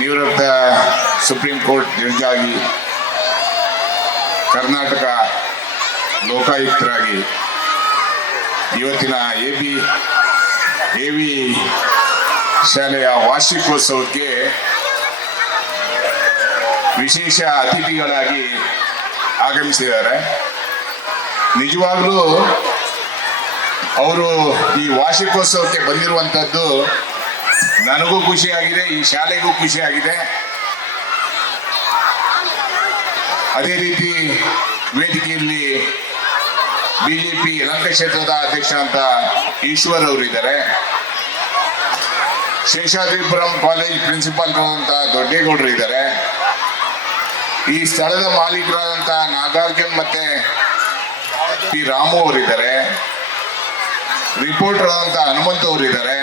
ನಿವೃತ್ತ supreme court judge ಆಗಿ ಕರ್ನಾಟಕ ಲೋಕಾಯುಕ್ತರಾಗಿ ಇವತ್ತಿನ ಎವಿ ಶಾಲೆಯ ವಾರ್ಷಿಕೋತ್ಸವಕ್ಕೆ ವಿಶೇಷ ಅತಿಥಿಗಳಾಗಿ ಆಗಮಿಸಿದ್ದಾರೆ. ನಿಜವಾಗ್ಲೂ ಅವರು ಈ ವಾರ್ಷಿಕೋತ್ಸವಕ್ಕೆ ಬಂದಿರುವಂಥದ್ದು ನನಗೂ ಖುಷಿಯಾಗಿದೆ, ಈ ಶಾಲೆಗೂ ಖುಷಿಯಾಗಿದೆ. ಅದೇ ರೀತಿ ವೇದಿಕೆಯಲ್ಲಿ ಬಿಜೆಪಿ ಯಲಹಂಕ ಕ್ಷೇತ್ರದ ಅಧ್ಯಕ್ಷರಾದ ಈಶ್ವರ್ ಅವರು ಇದ್ದಾರೆ. ಶೇಷಾದ್ರಿಪುರಂ ಕಾಲೇಜ್ ಪ್ರಿನ್ಸಿಪಾಲ್ ಆದಂಥ ದೊಡ್ಡೇಗೌಡರು ಇದ್ದಾರೆ. ಈ ಸ್ಥಳದ ಮಾಲೀಕರಾದಂಥ ನಾಗಾರ್ಜುನ್ ಮತ್ತೆ ಪಿ ರಾಮು ಅವರಿದ್ದಾರೆ. ರಿಪೋರ್ಟರ್ ಆದಂಥ ಹನುಮಂತ ಅವರಿದ್ದಾರೆ.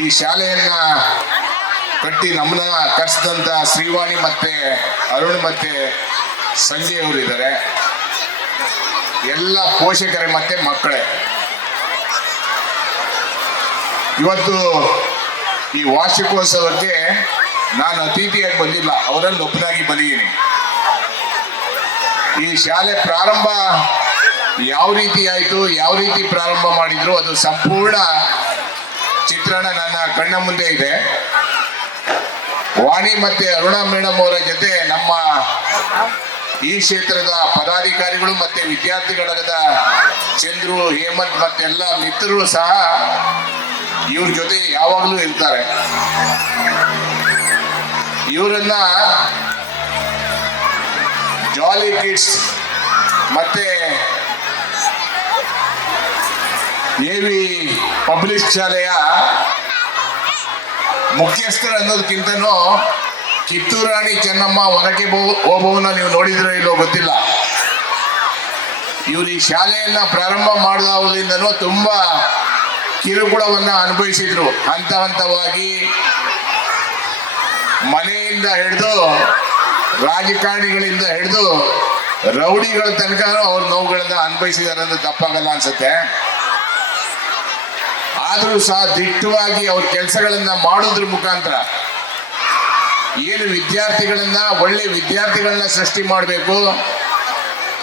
ಈ ಶಾಲೆಯನ್ನ ಕಟ್ಟಿ ನಮ್ಮನ್ನ ಕಟ್ಟಿಸಿದಂಥ ಶ್ರೀವಾಣಿ ಮತ್ತೆ ಅರುಣ್ ಮತ್ತೆ ಸಂಜಯ್ ಅವರಿದ್ದಾರೆ. ಎಲ್ಲ ಪೋಷಕರೇ ಮತ್ತೆ ಮಕ್ಕಳೇ. ಇವತ್ತು ಈ ವಾರ್ಷಿಕೋತ್ಸವಕ್ಕೆ ನಾನು ಅತಿಥಿಯಾಗಿ ಬಂದಿಲ್ಲ, ಅವರಲ್ಲಿ ಒಬ್ಬನಾಗಿ ಬಂದಿದ್ದೀನಿ. ಈ ಶಾಲೆ ಪ್ರಾರಂಭ ಯಾವ ರೀತಿ ಆಯಿತು, ಯಾವ ರೀತಿ ಪ್ರಾರಂಭ ಮಾಡಿದ್ರು, ಅದು ಸಂಪೂರ್ಣ ಚಿತ್ರಣ ನನ್ನ ಕಣ್ಣ ಮುಂದೆ ಇದೆ. ವಾಣಿ ಮತ್ತೆ ಅರುಣಾ ಮೇಡಮ್ ಅವರ ಜೊತೆ ನಮ್ಮ ಈ ಕ್ಷೇತ್ರದ ಪದಾಧಿಕಾರಿಗಳು ಮತ್ತೆ ವಿದ್ಯಾರ್ಥಿಗಳಾದ ಚಂದ್ರು, ಹೇಮಂತ್ ಮತ್ತೆಲ್ಲ ಮಿತ್ರರು ಸಹ ಇವ್ರ ಜೊತೆ ಯಾವಾಗಲೂ ಇರ್ತಾರೆ. ಇವರನ್ನ ಜಾಲಿ ಕಿಡ್ಸ್ ಮತ್ತೆ ಎವಿ ಪಬ್ಲಿಕ್ ಶಾಲೆಯ ಮುಖ್ಯಸ್ಥರು ಅನ್ನೋದಕ್ಕಿಂತನೂ ಕಿತ್ತೂರು ರಾಣಿ ಚೆನ್ನಮ್ಮ ಒನಕೆ ಓಬವ್ವನ ನೀವು ನೋಡಿದ್ರೆ ಇಲ್ಲೋ ಗೊತ್ತಿಲ್ಲ. ಇವರು ಈ ಶಾಲೆಯನ್ನ ಪ್ರಾರಂಭ ಮಾಡಿದಾಗಲಿಂದನೂ ತುಂಬಾ ಕಿರುಕುಳವನ್ನ ಅನುಭವಿಸಿದ್ರು. ಹಂತ ಹಂತವಾಗಿ ಮನೆಯಿಂದ ಹಿಡಿದು ರಾಜಕಾರಣಿಗಳಿಂದ ಹಿಡಿದು ರೌಡಿಗಳ ತನಕ ಅವ್ರ ನೋವುಗಳನ್ನ ಅನುಭವಿಸಿದಾರೆ ಅಂದ್ರೆ ತಪ್ಪಾಗಲ್ಲ ಅನ್ಸುತ್ತೆ. ಆದರೂ ಸಹ ದಿಟ್ಟವಾಗಿ ಅವ್ರ ಕೆಲಸಗಳನ್ನ ಮಾಡೋದ್ರ ಮುಖಾಂತರ ಏನು ವಿದ್ಯಾರ್ಥಿಗಳನ್ನ ಒಳ್ಳೆ ವಿದ್ಯಾರ್ಥಿಗಳನ್ನ ಸೃಷ್ಟಿ ಮಾಡಬೇಕು,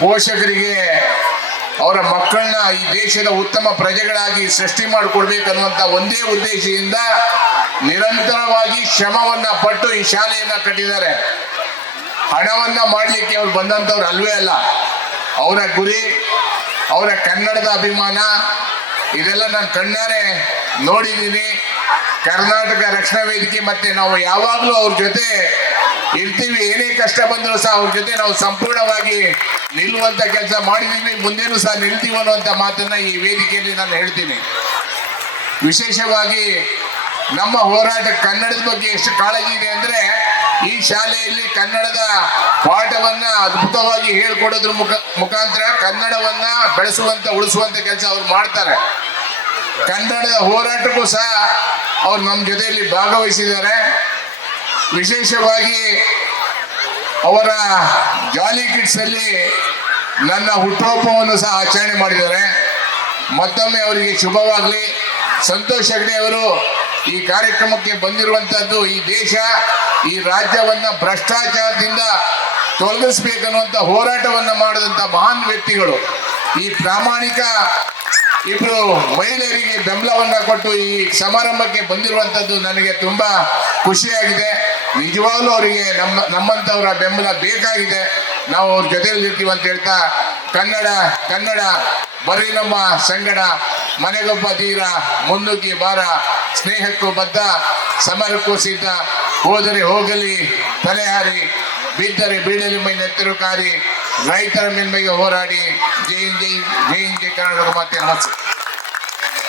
ಪೋಷಕರಿಗೆ ಅವರ ಮಕ್ಕಳನ್ನ ಈ ದೇಶದ ಉತ್ತಮ ಪ್ರಜೆಗಳಾಗಿ ಸೃಷ್ಟಿ ಮಾಡಿಕೊಡ್ಬೇಕನ್ನುವಂತ ಒಂದೇ ಉದ್ದೇಶದಿಂದ ನಿರಂತರವಾಗಿ ಶ್ರಮವನ್ನ ಪಟ್ಟು ಈ ಶಾಲೆಯನ್ನ ಕಟ್ಟಿದ್ದಾರೆ. ಹಣವನ್ನ ಮಾಡಲಿಕ್ಕೆ ಅವ್ರು ಬಂದಂಥವ್ರು ಅಲ್ವೇ ಅಲ್ಲ. ಅವರ ಗುರಿ, ಅವರ ಕನ್ನಡದ ಅಭಿಮಾನ, ಇದೆಲ್ಲ ನಾನು ಕಣ್ಣಾರೆ ನೋಡಿದ್ದೀನಿ. ಕರ್ನಾಟಕ ರಕ್ಷಣಾ ವೇದಿಕೆ ಮತ್ತೆ ನಾವು ಯಾವಾಗಲೂ ಅವ್ರ ಜೊತೆ ಇರ್ತೀವಿ. ಏನೇ ಕಷ್ಟ ಬಂದರೂ ಸಹ ಅವ್ರ ಜೊತೆ ನಾವು ಸಂಪೂರ್ಣವಾಗಿ ನಿಲ್ಲುವಂತ ಕೆಲಸ ಮಾಡಿದ್ದೀವಿ, ಮುಂದೇನೂ ಸಹ ನಿಲ್ತೀವಿ ಅನ್ನುವಂಥ ಮಾತನ್ನ ಈ ವೇದಿಕೆಯಲ್ಲಿ ನಾನು ಹೇಳ್ತೀನಿ. ವಿಶೇಷವಾಗಿ ನಮ್ಮ ಹೋರಾಟ ಕನ್ನಡದ ಬಗ್ಗೆ ಎಷ್ಟು ಕಾಳಜಿ ಇದೆ ಅಂದ್ರೆ ಈ ಶಾಲೆಯಲ್ಲಿ ಕನ್ನಡದ ಪಾಠವನ್ನ ಅದ್ಭುತವಾಗಿ ಹೇಳ್ಕೊಡೋದ್ರ ಮುಖಾಂತರ ಕನ್ನಡವನ್ನ ಬೆಳೆಸುವಂತ ಉಳಿಸುವಂತ ಕೆಲಸ ಅವ್ರು ಮಾಡ್ತಾರೆ. ಕನ್ನಡದ ಹೋರಾಟಕ್ಕೂ ಸಹ ಅವ್ರು ನಮ್ಮ ಜೊತೆಯಲ್ಲಿ ಭಾಗವಹಿಸಿದ್ದಾರೆ. ವಿಶೇಷವಾಗಿ ಅವರ ಜಾಲಿ ಕಿಡ್ಸ್ ಅಲ್ಲಿ ನನ್ನ ಹುಟ್ಟುಹಬ್ಬವನ್ನು ಸಹ ಆಚರಣೆ ಮಾಡಿದ್ದಾರೆ. ಮತ್ತೊಮ್ಮೆ ಅವರಿಗೆ ಶುಭವಾಗಲಿ. ಸಂತೋಷ್ ಹೆಗ್ಡೆ ಅವರು ಈ ಕಾರ್ಯಕ್ರಮಕ್ಕೆ ಬಂದಿರುವಂತದ್ದು ಈ ದೇಶ, ಈ ರಾಜ್ಯವನ್ನ ಭ್ರಷ್ಟಾಚಾರದಿಂದ ತೊಲಗಿಸ್ಬೇಕನ್ನುವಂತ ಹೋರಾಟವನ್ನ ಮಾಡಿದಂತ ಮಹಾನ್ ವ್ಯಕ್ತಿಗಳು. ಈ ಪ್ರಾಮಾಣಿಕ ಇಬ್ರು ಮಹಿಳೆಯರಿಗೆ ಬೆಂಬಲವನ್ನ ಕೊಟ್ಟು ಈ ಸಮಾರಂಭಕ್ಕೆ ಬಂದಿರುವಂತದ್ದು ನನಗೆ ತುಂಬಾ ಖುಷಿಯಾಗಿದೆ. ನಿಜವಾಗ್ಲೂ ಅವರಿಗೆ ನಮ್ಮಂತವರ ಬೆಂಬಲ ಬೇಕಾಗಿದೆ. ನಾವು ಅವ್ರ ಜೊತೆಯಲ್ಲಿ ಇರ್ತೀವಿ ಅಂತ ಹೇಳ್ತಾ, ಕನ್ನಡ ಬರೀ ನಮ್ಮ ಸಂಗಡ, ಮನೆಗೊಬ್ಬ ತೀರ, ಮುನ್ನುಗ್ಗಿ ಬಾರ, ಸ್ನೇಹಕ್ಕೂ ಬದ್ಧ, ಸಮರಕ್ಕೂ ಸಿದ್ಧ, ಹೋದರೆ ಹೋಗಲಿ ತಲೆಹಾರಿ, ಬಿದ್ದರೆ ಬೀಳಲಿ ಮೈ ನೆತ್ತರು ಕಾರಿ, ರೈತರ ಮೇಲ್ಮೆಗೆ ಹೋರಾಡಿ, ಜೈ ಜೈ ಜೈ ಜೈ ಕನ್ನಡ ಮಾತೆ. ನಮಸ್ತೆ.